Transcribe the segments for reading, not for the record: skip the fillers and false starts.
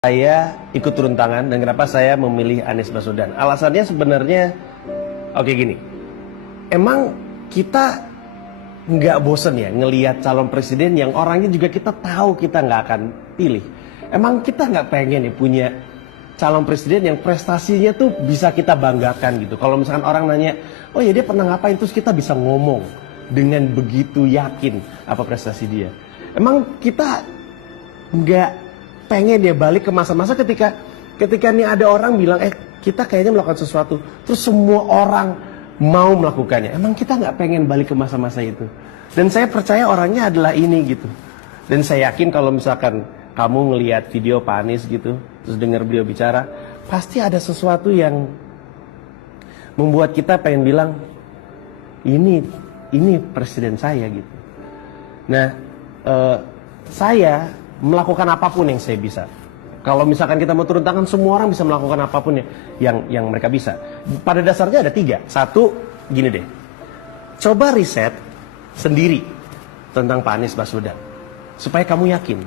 Saya ikut turun tangan dan kenapa saya memilih Anies Baswedan. Alasannya sebenarnya oke gini. Emang kita nggak bosen ya ngelihat calon presiden yang orangnya juga kita tahu kita nggak akan pilih. Emang kita nggak pengen ya punya calon presiden yang prestasinya tuh bisa kita banggakan gitu. Kalau misalkan orang nanya, oh ya dia pernah ngapain, terus kita bisa ngomong dengan begitu yakin apa prestasi dia. Emang kita nggak pengen dia balik ke masa-masa ketika nih ada orang bilang, kita kayaknya melakukan sesuatu, terus semua orang mau melakukannya. Emang kita nggak pengen balik ke masa-masa itu? Dan saya percaya orangnya adalah ini gitu. Dan saya yakin kalau misalkan kamu ngelihat video Pak Anies gitu, terus dengar beliau bicara, pasti ada sesuatu yang membuat kita pengen bilang, ini presiden saya gitu. Nah, saya melakukan apapun yang saya bisa. Kalau misalkan kita mau turun tangan, semua orang bisa melakukan apapun yang mereka bisa. Pada dasarnya ada 3. Satu, gini deh. Coba riset sendiri tentang Pak Anies Baswedan. Supaya kamu yakin.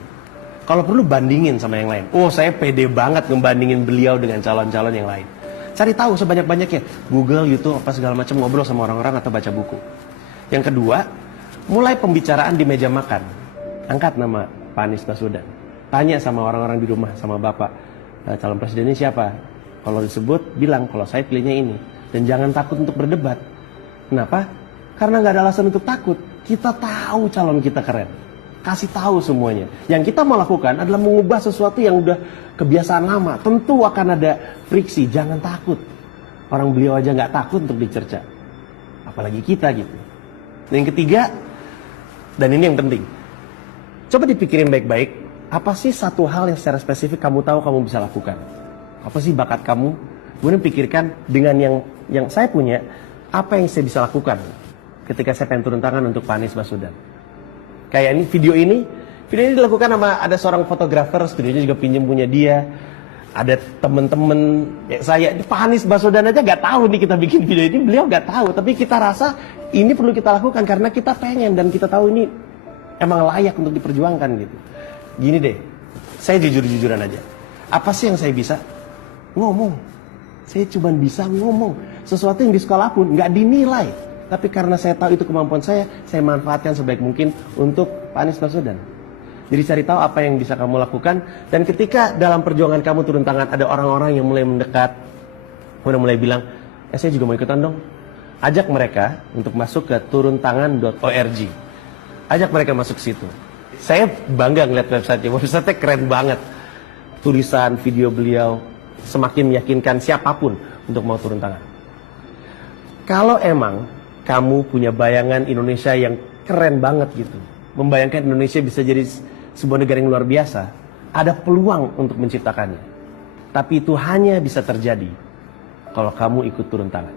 Kalau perlu bandingin sama yang lain. Oh, saya pede banget ngebandingin beliau dengan calon-calon yang lain. Cari tahu sebanyak-banyaknya. Google, YouTube, apa segala macam, ngobrol sama orang-orang atau baca buku. Yang kedua, mulai pembicaraan di meja makan. Angkat nama Pak Anies Baswedan. Tanya sama orang-orang di rumah, sama bapak, calon presidennya siapa? Kalau disebut, bilang kalau saya pilihnya ini. Dan jangan takut untuk berdebat. Kenapa? Karena nggak ada alasan untuk takut. Kita tahu calon kita keren. Kasih tahu semuanya. Yang kita mau lakukan adalah mengubah sesuatu yang udah kebiasaan lama. Tentu akan ada friksi. Jangan takut. Orang beliau aja nggak takut untuk dicerca. Apalagi kita gitu. Dan yang ketiga, dan ini yang penting. Coba dipikirin baik-baik, apa sih satu hal yang secara spesifik kamu tahu kamu bisa lakukan? Apa sih bakat kamu? Kemudian pikirkan dengan yang saya punya, apa yang saya bisa lakukan ketika saya pengen turun tangan untuk Pak Anies Baswedan. Kayak ini, video ini dilakukan sama ada seorang fotografer, studionya juga pinjam punya dia. Ada temen-temen saya, Pak Anies Baswedan aja nggak tahu nih kita bikin video ini, beliau nggak tahu. Tapi kita rasa ini perlu kita lakukan karena kita pengen dan kita tahu ini emang layak untuk diperjuangkan gitu. Gini deh, saya jujur-jujuran aja. Apa sih yang saya bisa? Ngomong. Saya cuma bisa ngomong. Sesuatu yang di sekolah pun nggak dinilai. Tapi karena saya tahu itu kemampuan saya manfaatkan sebaik mungkin untuk Pak Anies Baswedan. Jadi cari tahu apa yang bisa kamu lakukan. Dan ketika dalam perjuangan kamu turun tangan, ada orang-orang yang mulai mendekat, mulai bilang, saya juga mau ikutan dong. Ajak mereka untuk masuk ke turuntangan.org. Ajak mereka masuk situ. Saya bangga ngeliat websitenya. Websitenya keren banget. Tulisan, video beliau semakin meyakinkan siapapun untuk mau turun tangan. Kalau emang kamu punya bayangan Indonesia yang keren banget gitu, membayangkan Indonesia bisa jadi sebuah negara yang luar biasa, ada peluang untuk menciptakannya. Tapi itu hanya bisa terjadi kalau kamu ikut turun tangan.